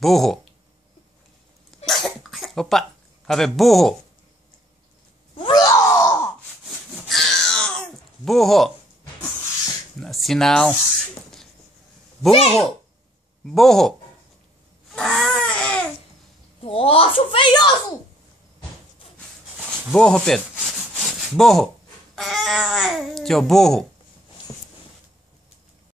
Burro. Opa. Vai ver. Burro. Burro. Assim não. Burro. Burro. Nossa, feioso! Burro, Pedro. Burro. Tio burro.